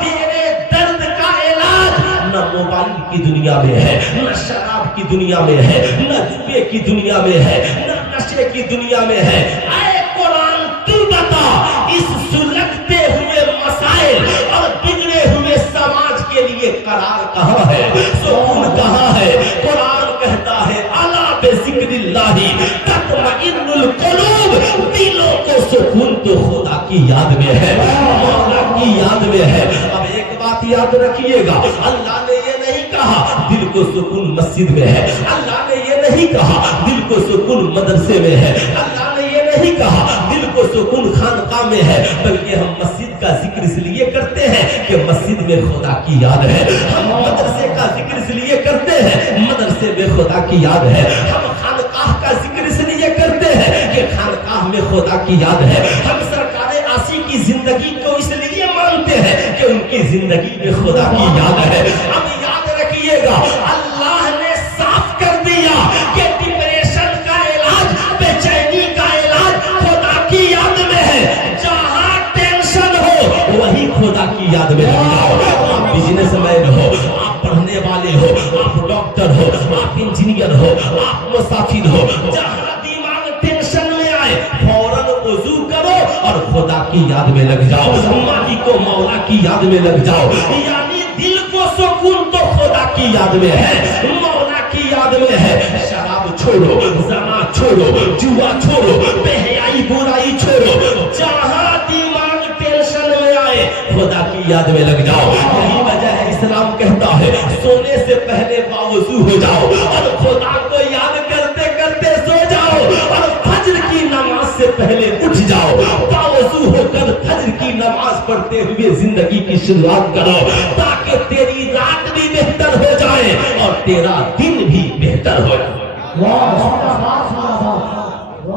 تیرے درد کا علاج نہ موبائل کی دنیا میں ہے، نہ شراب کی دنیا میں ہے، نہ جوئے کی دنیا میں ہے، نہ نشے کی دنیا میں ہے۔ اے قرآن تو بتا اس سلگتے ہوئے مسائل اور بگڑے ہوئے سماج کے لیے قرار کہاں ہے، سکون کہاں ہے؟ قرآن کہتا ہے الا بذکر اللہ تطمئن القلوب، دلوں کو سکون تو خدا کی یاد میں ہے، مولا کی یاد میں ہے۔ اب ایک بات یاد رکھیے گا، اللہ نے یہ نہیں کہا دل کو سکون مسجد میں ہے، اللہ نے یہ نہیں کہا دل کو سکون مدرسے میں ہے، اللہ نے یہ نہیں کہا دل کو سکون خانقاہ میں ہے، بلکہ ہم مسجد کا ذکر اس لیے کرتے ہیں کہ مسجد میں خدا کی یاد ہے، ہم مدرسے کا ذکر اس لیے کرتے ہیں مدرسے میں خدا کی یاد ہے، ہم خانقاہ کا ذکر اس لیے کرتے ہیں کہ خانقاہ میں خدا کی یاد ہے، ہم سرکار عاصی کی زندگی کو اس لیے مانتے ہیں کہ ان کی زندگی میں خدا کی یاد ہے۔ اب یاد رکھیے گا اللہ نے صاف کر دیا کہ ڈپریشن کا علاج، بے چینی کا علاج خدا کی یاد میں ہے، جہاں ٹینشن ہو وہی خدا کی یاد میں لگ جاؤ۔ آپ بزنس مین ہو، آپ پڑھنے والے ہو، آپ ڈاکٹر ہو، آپ انجینئر ہو، آپ مسافر ہو، جہاں دماغ ٹینشن میں آئے فوراً وضو کرو اور خدا کی یاد میں لگ جاؤ، مالک کو مولا کی یاد میں لگ جاؤ۔ یعنی دل کو سکون تو خدا کی یاد میں ہے، مولا کی یاد میں ہے۔ شراب چھوڑو، زنا چھوڑو، جوا چھوڑو، بے حیائی برائی چھوڑو، جہاں دماغ ٹینشن میں آئے خدا کی یاد میں لگ جاؤ۔ یہی وجہ ہے اسلام کہتا ہے سونے سے پہلے باوضو ہو جاؤ اور خدا کو یاد کرتے کرتے سو جاؤ، اور فجر کی نماز سے پہلے اٹھ جاؤ، باوضو ہو کر فجر کی نماز پڑھتے ہوئے زندگی کی شروعات کرو، تاکہ تیری رات بھی بہتر ہو جائے اور تیرا دن بھی بہتر ہو جائے،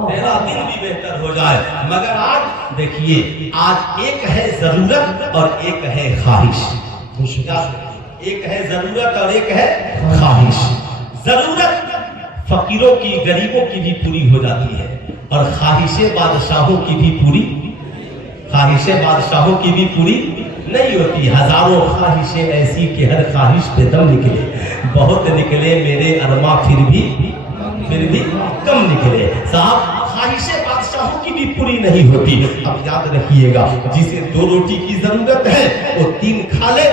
تیرا دن بھی بہتر ہو جائے۔ مگر آج دیکھیے، آج ایک ہے ضرورت اور ایک ہے خواہش، ایک ہے ضرورت اور ایک ہے خواہش۔ ضرورت فقیروں کی، غریبوں کی بھی پوری ہو جاتی ہے، اور خواہشیں بادشاہوں کی بھی پوری، خواہشیں بادشاہوں کی بھی پوری نہیں ہوتی۔ ہزاروں خواہشیں ایسی کہ ہر خواہش پہ دم نکلے، بہت نکلے میرے ارما پھر بھی کم نکلے۔ صاحب خواہشیں بادشاہوں کی بھی پوری نہیں ہوتی۔ اب یاد رکھیے گا جسے 2 روٹی کی ضرورت ہے وہ 3 کھا لے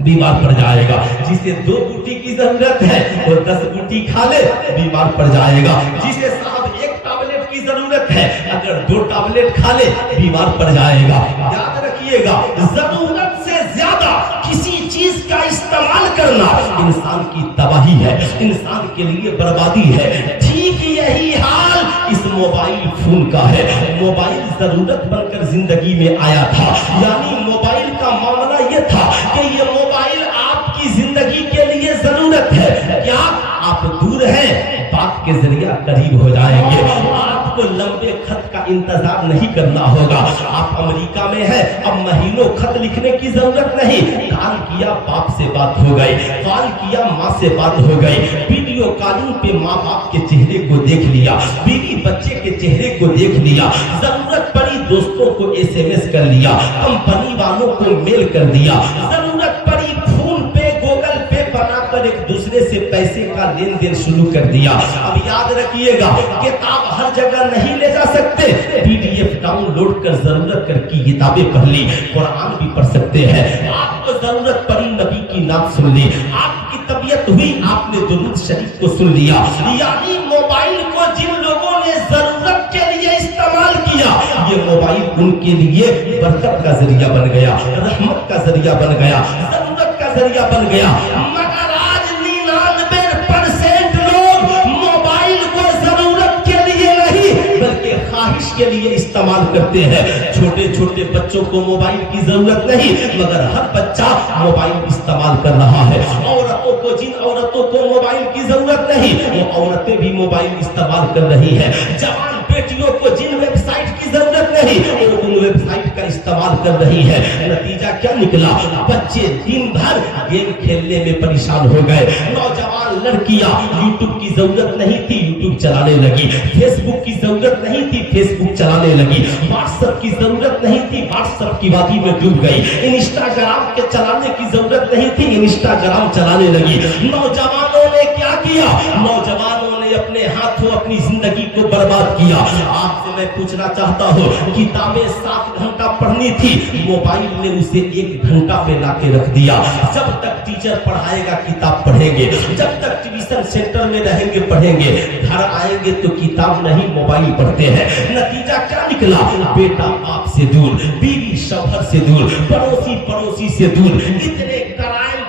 بیمار پڑ جائے گا، جسے 2 بوٹی کی ضرورت ہے وہ 10 بوٹی کھا لے بیمار پڑ جائے گا، جسے صاحب 1 ٹابلیٹ کی ضرورت ہے اگر 2 ٹابلیٹ کھا لے بیمار پڑ جائے گا۔ یاد رکھیے گا ضرورت سے زیادہ کسی چیز کا استعمال کرنا انسان کی تباہی ہے، انسان کے لیے بربادی ہے۔ ٹھیک یہی حال اس موبائل فون کا ہے۔ موبائل ضرورت بن کر زندگی میں آیا تھا، یعنی موبائل کا معاملہ یہ تھا کہ یہ موبائل آپ کی زندگی کے لیے ضرورت ہے۔ کیا آپ دور ہیں بات کے ذریعہ قریب ہو جائیں گے، آپ کو لمبے خط کا انتظار نہیں کرنا ہوگا۔ آپ امریکہ میں ہیں، اب مہینوں خط لکھنے کی ضرورت نہیں، کال کیا باپ سے بات ہو گئی، کال کیا ماں سے بات ہو گئی، ویڈیو کالنگ پہ ماں باپ کے چہرے کو دیکھ لیا، بیوی بچے کے چہرے کو دیکھ لیا، ضرورت پڑی دوستوں کو SMS کر لیا، کمپنی والوں کو میل کر دیا، ضرورت پڑی فون پہ گوگل پے بنا کر ایک دوسرے سے پیسے کا لین دین شروع کر دیا۔ اب یاد رکھیے گا کتاب ہر جگہ نہیں لے جا سکتے، PDF ڈاؤن لوڈ کر ضرورت کر کی کتابیں پڑھ لی، قرآن بھی پڑھ سکتے ہیں۔ آپ کو ضرورت پڑی نبی کی نعت سن لی، آپ کی طبیعت ہوئی آپ نے درود شریف کو سن لیا۔ یعنی موبائل کو جن لوگوں نے ضرورت کے لیے استعمال کیا، یہ موبائل ان کے لیے برکت کا ذریعہ بن گیا، رحمت کا ذریعہ بن گیا، ضرورت کا ذریعہ بن گیا۔ مگر آج 99% لوگ موبائل کو ضرورت کے لیے نہیں بلکہ خواہش کے لیے استعمال کرتے ہیں۔ چھوٹے چھوٹے بچوں کو موبائل کی ضرورت نہیں مگر ہر بچہ موبائل استعمال کر رہا ہے۔ عورتوں کو، جن عورتوں کو موبائل کی ضرورت نہیں وہ عورتیں بھی موبائل استعمال کر رہی ہیں۔ جوان بیٹیوں کو جن ویب سائٹ کی ضرورت نہیں وہ ان ویب سائٹ کا استعمال کر رہی ہے۔ نتیجہ کیا نکلا؟ بچے دن بھر گیم کھیلنے میں پریشان ہو گئے۔ نوجوان لڑکیاں یوٹیوب کی ضرورت نہیں تھی یوٹیوب چلانے لگی، فیس بک کی ضرورت نہیں تھی فیس بک چلانے لگی، واٹس ایپ کی ضرورت نہیں تھی واٹس ایپ کی وادی میں ڈوب گئی، انسٹاگرام کے چلانے کی ضرورت نہیں تھی انسٹاگرام چلانے لگی۔ نوجوانوں نے کیا کیا؟ نوجوانوں نے اپنے ہاتھوں اپنی زندگی کو برباد کیا۔ آپ سے میں پوچھنا چاہتا ہوں کتابیں 7 گھنٹہ پڑھنی تھی، موبائل نے اسے 1 گھنٹہ پہ لا کے رکھ دیا۔ جب تک ٹیچر پڑھائے گا کتاب پڑھیں گے، جب تک ٹیوشن سینٹر میں رہیں گے پڑھیں گے، گھر آئیں گے تو کتاب نہیں موبائل پڑھتے ہیں۔ نتیجہ کیا نکلا؟ بیٹا باپ سے دور، بیوی شوہر سے دور، پڑوسی سے دور، اتنے کرائم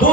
2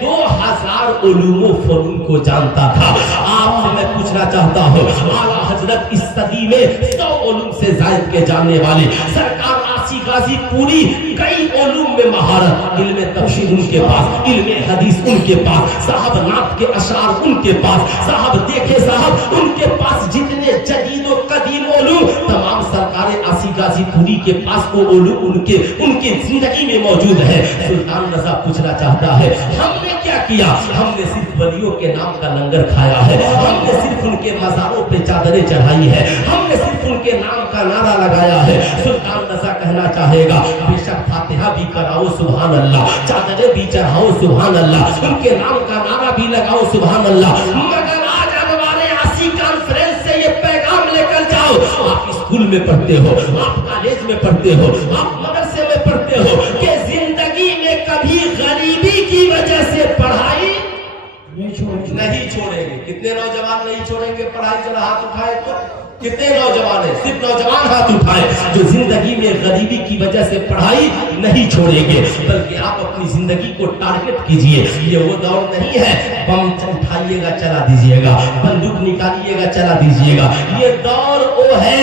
2000 علوم و فنون کو جانتا تھا. آپ سے میں پوچھنا چاہتا ہوں, اعلیٰ حضرت اس صدی میں 100 علوم سے زائد کے جاننے والے سرکار آسی غازی پوری کئی علوم میں مہارت, علم تفسیر ان کے پاس, علم حدیث ان کے پاس, صاحب نعت کے اشعار ان کے پاس, صاحب دیکھے صاحب ان کے پاس جتنے جدید و قدیم علوم تمام سرکار آسی غازی پوری کے پاس وہ علوم ان کی زندگی میں موجود ہے. سلطان رضا پوچھنا چاہتا ہے, ہم نے کیا کیا؟ ہم نے صرف ولیوں کے نام کا لنگر کھایا ہے, ہم نے صرف ان کے مزاروں پہ چادریں چڑھائی ہے, ہم نے صرف ان کے نام کا نعرہ لگایا ہے. سلطان رضا کہنا چاہے گا, بے شک فاتحہ بھی کراؤ سبحان اللہ, چادریں بھی چڑھاؤ سبحان اللہ, ان کے نام کا نعرہ بھی لگاؤ سبحان اللہ, مگر آج ہمارے آسی کانفرنس سے یہ پیغام لے کر جاؤ, آپ اسکول میں پڑھتے ہو, آپ کالج میں پڑھتے ہو, آپ مدرسے میں پڑھتے ہو, کہ زندگی میں کبھی غریبی کی وجہ سے پڑھائی نہیں چھوڑیں گے. کتنے نوجوان نہیں چھوڑیں گے پڑھائی؟ چلا ہاتھ اٹھائے تو کتنے نوجوان ہیں؟ صرف نوجوان ہاتھ اٹھائے جو زندگی میں غریبی کی وجہ سے پڑھائی نہیں چھوڑیں گے. بلکہ آپ اپنی زندگی کو ٹارگٹ کیجئے. یہ وہ دور نہیں ہے بم اٹھائیے گا چلا دیجئے گا, بندوق نکالیے گا چلا دیجئے گا. یہ دور وہ ہے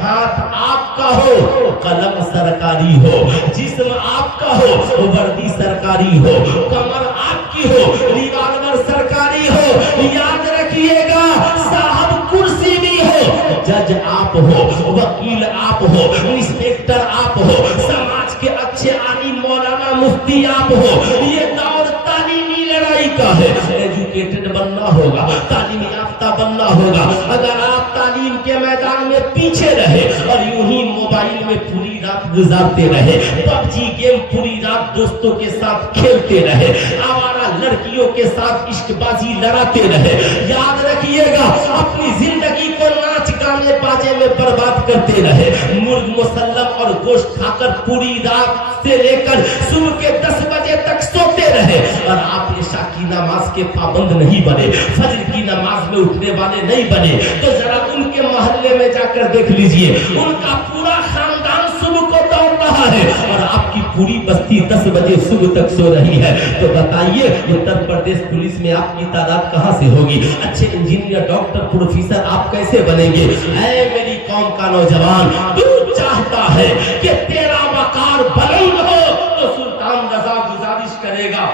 ہاتھ آپ کا ہو, قلم سرکاری ہو, جسم آپ کا ہو, وردی سرکاری ہو, کمر آپ کی ہو, ریوالور سرکاری ہو. یاد رکھیے گا صاحب کرسی بھی ہو, جج آپ ہو, وکیل آپ ہو, انسپیکٹر آپ ہو, سماج کے اچھے عالم مولانا مفتی آپ ہو. یہ دور تعلیمی لڑائی کا ہے. ایجوکیٹڈ بننا ہوگا, تعلیم یافتہ بننا ہوگا. اگر آپ تعلیم کے میدان میں پیچھے رہے اور یوں ہی موبائل میں پوری رات گزارتے رہے, پب جی گیم پوری رات دوستوں کے ساتھ کھیلتے رہے, آوارہ لڑکیوں کے ساتھ عشق بازی لڑاتے رہے, یاد رکھیے گا اپنی زندگی کو ناچ گانے باجے میں برباد کرتے رہے, مرغ مسلم اور گوشت کھا کر پوری رات سے لے کر صبح کے 10 بجے تک سوتے رہے, اور آپ عشاء کی نماز کے پابند نہیں بنے, فجر کی نماز میں اٹھنے والے نہیں بنے, تو ذرا ان کے محلے میں جا کر دیکھ لیجئے, ان کا پورا خاندان صبح کو دوڑ رہا ہے اور آپ کی پوری بستی 10 بجے صبح تک سو رہی ہے. تو بتائیے اتر پردیش پولیس میں آپ کی تعداد کہاں سے ہوگی؟ اچھے انجینئر, ڈاکٹر, پروفیسر آپ کیسے بنیں گے؟ اے میری قوم کا نوجوان, تو چاہتا ہے کہ تیرا وقار بلند ہو تو سلطان رضا گزارش کرے گا,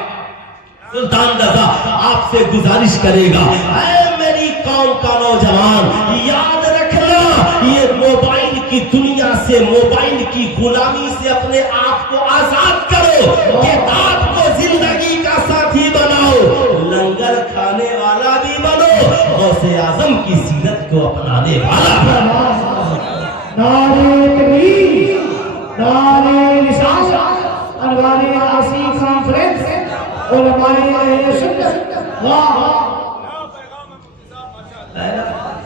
سلطان رضا آپ سے گزارش کرے گا, اے میری قوم کا نوجوان, یاد رکھنا یہ موبائل کی دنیا سے, موبائل کی غلامی سے اپنے آپ کو آزاد کرو, کتاب کو زندگی کا ساتھی بناؤ, لنگر کھانے والا بھی بنو, غوث اعظم کی سیرت کو اپنانے والا. نعرہ تکبیر, نعرہ رسالت, انوار آسی کانفرنس, علماء اہل سنت.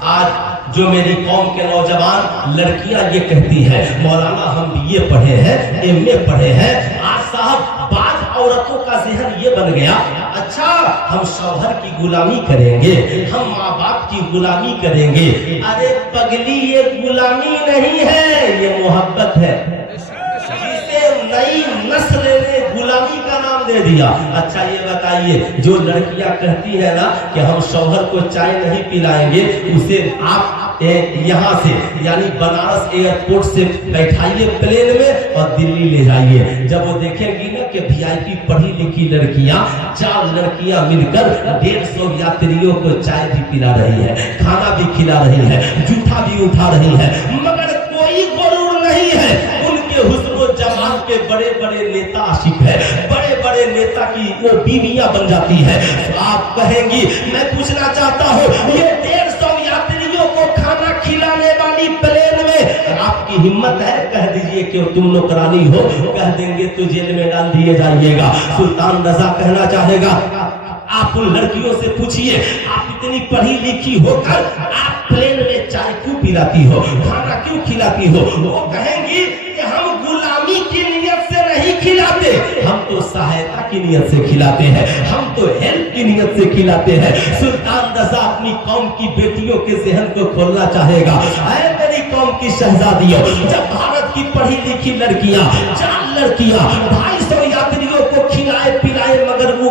آج جو میری قوم کے نوجوان لڑکیاں یہ کہتی ہیں, مولانا ہم بھی یہ پڑھے ہیں, ایم اے پڑھے ہیں. آج صاحب بعض عورتوں کا ذہن یہ بن گیا, اچھا ہم شوہر کی غلامی کریں گے, ہم ماں باپ کی غلامی کریں گے. ارے پگلی یہ غلامی نہیں ہے, یہ محبت ہے. جسے نئی نسل نے غلامی کا نام دے دیا. اچھا یہ بتائیے, جو لڑکیاں کہتی ہیں نا کہ ہم شوہر کو چائے نہیں پلائیں گے, اسے آپ یہاں سے یعنی بنارس ایئرپورٹ سے بیٹھائیے پلین میں اور دلی لے جائیے. جب وہ دیکھیں گی نا کہ وی آئی پی پڑھی لکھی لڑکیاں, 4 لڑکیاں مل کر 150 یاتریوں کو چائے بھی پلا رہی ہے, کھانا بھی کھلا رہی ہے, جوٹا بھی اٹھا رہی ہے, مگر کوئی غرور نہیں ہے. ان کے حسن و جمال کے بڑے بڑے نیتا عاشق ہے, بڑے بڑے نیتا کی وہ بیویاں بن جاتی ہے. آپ کہیں گی, میں پوچھنا چاہتا ہوں, یہ 150 یاتریوں کو کھانا کھلانے والی پلین میں آپ کی ہمت ہے؟ کہہ دیجئے کہ تم نوکرانی ہو, کہہ دیں گے تو جیل میں ڈال دیے جائیے گا. سلطان رضا کہنا چاہے گا, آپ ان لڑکیوں سے پوچھئے, آپ اتنی پڑھی لکھی ہو کر آپ پلین میں چائے کیوں پلاتی ہو, کھانا کیوں کھلاتی ہو؟ وہ کہیں گی کہ ہم غلامی کی نیت سے نہیں کھلاتے, ہم تو سہایتا کی نیت سے کھلاتے ہیں, ہم تو ہیلپ کی نیت سے کھلاتے ہیں. سلطان رضا اپنی قوم کی بیٹیوں کے ذہن کو کھولنا چاہے گا. اے میری قوم کی شہزادیوں, جب بھارت کی پڑھی لکھی لڑکیاں, 4 لڑکیاں 250 یاتریوں کو کھلائے پلائے مگر وہ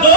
2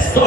100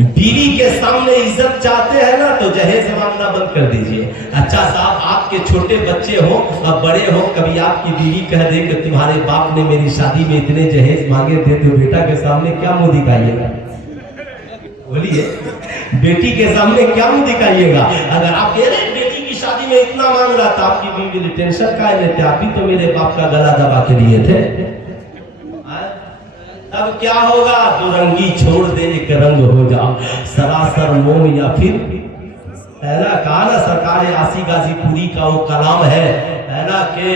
بیوی کے سامنے عزت چاہتے ہیں نا تو جہیز مانگنا بند کر دیجئے. اچھا صاحب آپ کے چھوٹے بچے ہوں اب بڑے ہوں, کبھی آپ کی بیوی کہہ دے کہ تمہارے باپ نے میری شادی میں اتنے جہیز مانگے تھے, تو بیٹا کے سامنے کیا منہ دکھائیے گا؟ بولیے, بیٹی کے سامنے کیا منہ دکھائیے گا؟ اگر آپ کہہ رہے بیٹی کی شادی میں اتنا مانگ رہا تھا, آپ کی بیوی نے ٹینشن کا لیتے, آپ بھی تو میرے باپ کا گلا دبا کے لیے تھے. اب کیا ہوگا؟ دو رنگی چھوڑ دے ایک رنگ ہو جا, سراسر موم یا پھر, ہے نا, کہا نا سرکار عاصی غازی پوری کا وہ کلام ہے نا کہ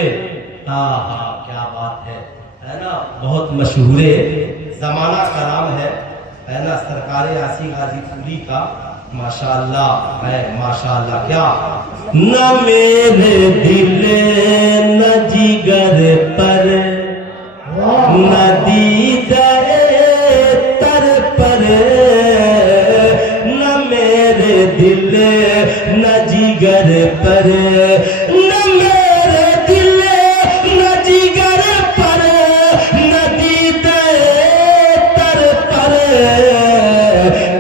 کیا بات ہے نا, بہت مشہور زمانہ کلام ہے نا سرکار عاصی غازی پوری کا, ماشاءاللہ ہے ماشاءاللہ. کیا نہ میرے دل نہ جگر پر نہ دیدہ تر پر, نہ میرے دل نہ جگر پر, نہ میرے دل نہ جگر پر, نہ دیدہ تر پر,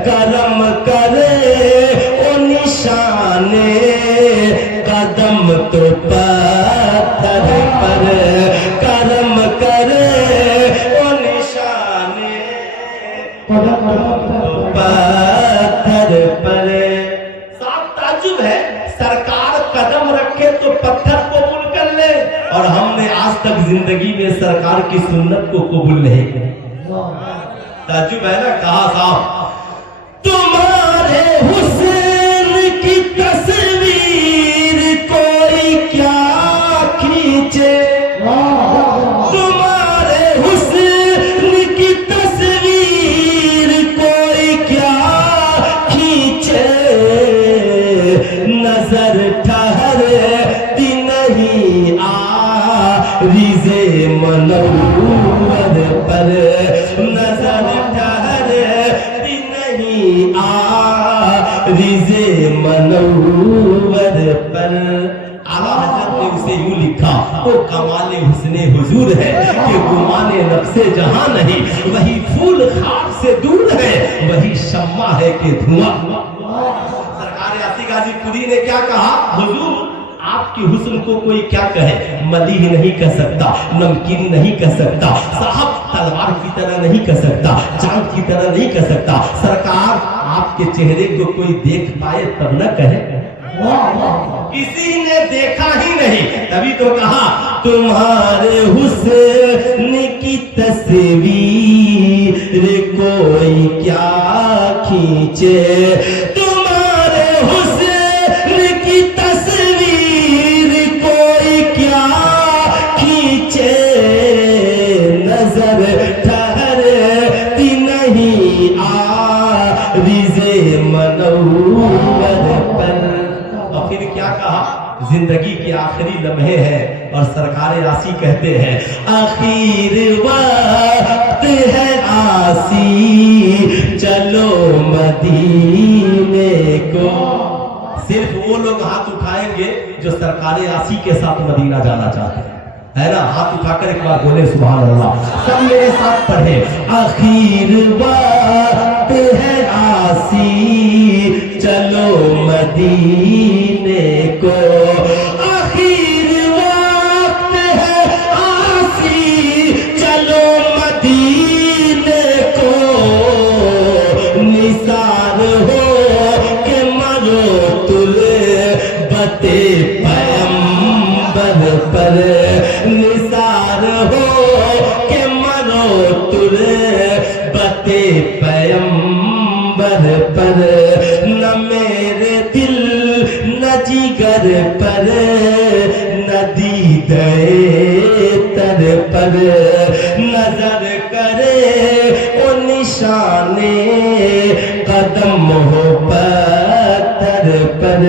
کرم کرے او نشان قدم تو پتھر پر, کرم کرے پتھر پر. صاحب تعجب ہے, سرکار قدم رکھے تو پتھر قبول کر لے, اور ہم نے آج تک زندگی میں سرکار کی سنت کو قبول نہیں کیا. تعجب ہے نا. کہا صاحب تمہارے حسن کی تصویر کوئی کیا کھینچے, تمہارے حسن کی تصویر کوئی کیا کھینچے, نظر ٹھہرتی نہیں عارض منور پر, نظر ٹھہرتی نہیں عارض منور پر. اعلیٰ حضرت نے اسے یوں لکھا, وہ کمال حسن حضور ہے کہ گمان نفس جہاں نہیں, وہی پھول خار سے دور ہے, وہی شمع ہے کہ دھواں. سرکار عاصی غازی پوری نے کیا کہا؟ حضور آپ کی حسن کو کوئی کیا کہے, مدیح نہیں کہہ سکتا, نمکین نہیں کہہ سکتا, صاحب تلوار کی طرح نہیں کہہ سکتا, چاند کی طرح نہیں کہہ سکتا. سرکار آپ کے چہرے کو کوئی دیکھ پائے تب نہ کہے, کسی نے دیکھا ہی نہیں تبھی تو کہا تمہارے حسن کی تصویر کوئی کیا کھینچے, تمہارے حسن کی تصویر کوئی کیا کھینچے, نظر ٹھہرتی نہیں عارض منور پر. اور پھر کیا کہا؟ زندگی کے آخری لمحے ہیں اور سرکار عاصی کہتے ہیں آخر وقت ہے عاصی چلو مدینے کو. صرف وہ لوگ ہاتھ اٹھائیں گے جو سرکار عاصی کے ساتھ مدینہ جانا چاہتے ہیں, ہے نا. ہاتھ اٹھا کر ایک بار بولے سبحان اللہ, سب میرے ساتھ پڑھے. آخر وقت ہے عاصی چلو مدینے کو, آخر وقت ہے عاصی چلو مدینے کو, نثار ہو کہ مرو تربت پیمبر پر, نثار ہو کہ مرو تربت پیمبر پر, نہ میرے دل نہ جگر پر, نہ دیدہ تر پر, نظر کرے او نشان قدم ہو پتھر پر,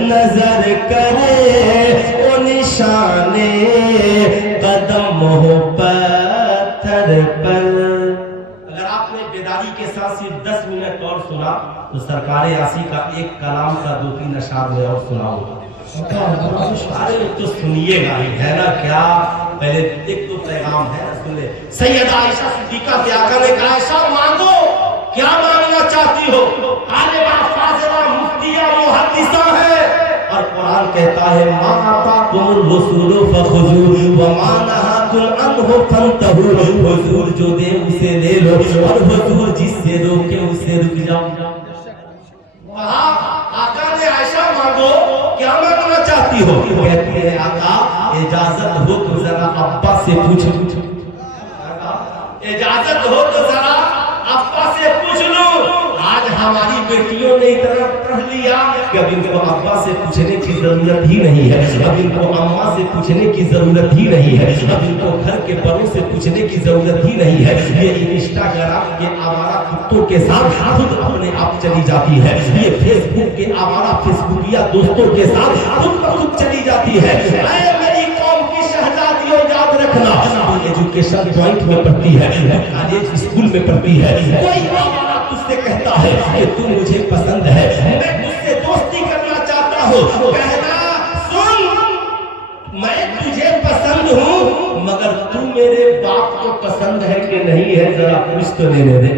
نظر کرے او نشان قدم ہو پتھر پر. اگر آپ نے بیداری کے ساتھ صرف 10 منٹ اور سنا تو سرکار عاصی کا ایک کلام کا 2-3 اشعار میں اور سناؤں. ارے تو سنیے گا ہی, ہے نا. کیا پہلے ایک تو پیغام ہے, سن لے. سیدہ عائشہ صدیقہ کے آقا نے کہا عائشہ مانگو, کیا مانگنا مانگنا چاہتی ہو؟ عالمہ فاضلہ مفتیہ محدثہ ہے، اور قرآن کہتا ہے ما آتاکم الرسول فخذوہ وما نہاکم عنہ فانتہوا، حضور جو دے اسے لے لو اور حضور جس سے روکے اسے رک جاؤ۔ آقا نے عائشہ مانگو، کیا مانگنا چاہتی ہو؟ کہتی ہے آقا اجازت ہو تو ذرا ابا سے پوچھ، اجازت ہو تو ذرا ابا سے پوچھ لوں۔ آج ہماری بیٹیوں نے اتنا پڑھ لیا کہ اب ان کو ابا سے پوچھنے کی ضرورت ہی نہیں ہے، اب ان کو اماں سے پوچھنے کی ضرورت ہی نہیں ہے، اب ان کو گھر کے بڑوں سے پوچھنے کی ضرورت ہی نہیں ہے۔ یہ انسٹاگرام کے آوارہ کتوں کے ساتھ خود اپنے آپ چلی جاتی ہے، یہ فیس بک کے آوارہ فیس بکیا دوستوں کے ساتھ خود چلی جاتی ہے۔ اے میری قوم کی شہزادیوں یاد رکھنا، ایجوکیشن جوائنٹ میں پڑھتی ہے، کالج اسکول میں پڑھتی ہے، کوئی آوارہ تجھ سے کہتا ہے کہ تو مجھے پسند ہے، میں تجھ سے دوستی کرنا چاہتا ہوں، کہنا سن میں تجھے پسند ہوں مگر تو میرے باپ کو پسند ہے کہ نہیں ہے ذرا پوچھ تو لینے دے۔